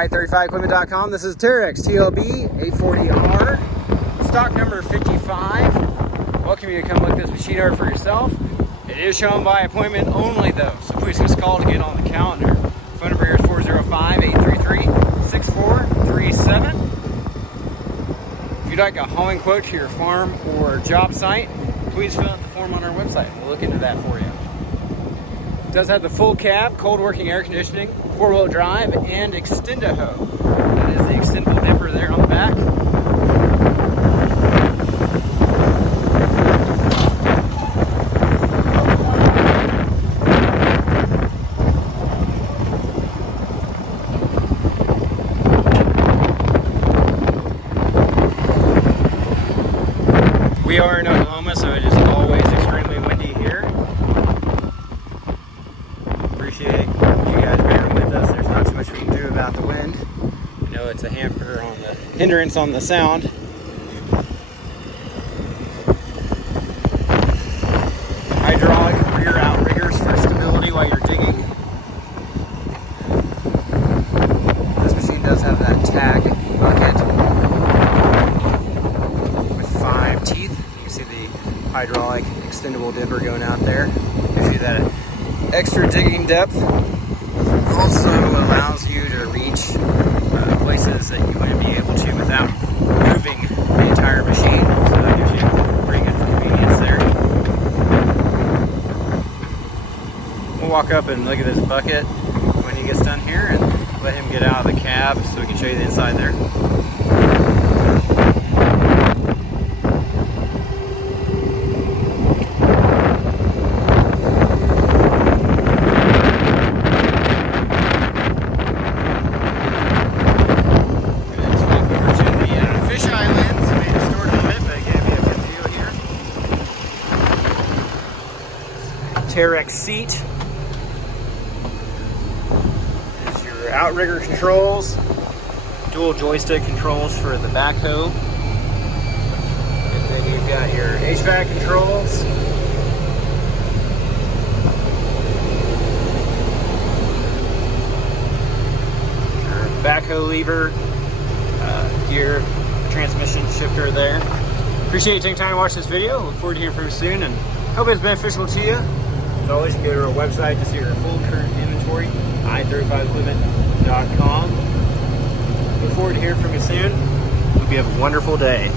i35equipment.com. This is Terex TLB840R, stock number 55. Welcome you to come look this machine over for yourself. It is shown by appointment only though, so please give us a call to get on the calendar. Phone number here is 405-833-6437. If you'd like a hauling quote to your farm or job site, please fill out the form on our website. We'll look into that for you. It does have the full cab, cold working air conditioning, 4-wheel drive, and Extend-A-Hoe. That is the extendable dipper there on the back. We are in Oklahoma, so it is always extremely windy here. Appreciate you guys bearing with us. There's not too much we can do about the wind. I know it's a hindrance on the sound. Hydraulic rear outriggers for stability while you're digging. This machine does have that tag bucket with 5 teeth. You can see the hydraulic extendable dipper going out there. Gives you that extra digging depth. Also allows you to reach places that you wouldn't be able to without moving the entire machine. So that gives you pretty good convenience there. We'll walk up and look at this bucket when he gets done here and let him get out of the cab so we can show you the inside there. Terex seat. There's your outrigger controls, dual joystick controls for the backhoe, and then you've got your HVAC controls. Your backhoe lever, gear, transmission shifter there. Appreciate you taking time to watch this video. Look forward to hearing from you soon and hope it's beneficial to you. As always, you can go to our website to see our full current inventory, i35equipment.com. Look forward to hearing from you soon. Hope you have a wonderful day.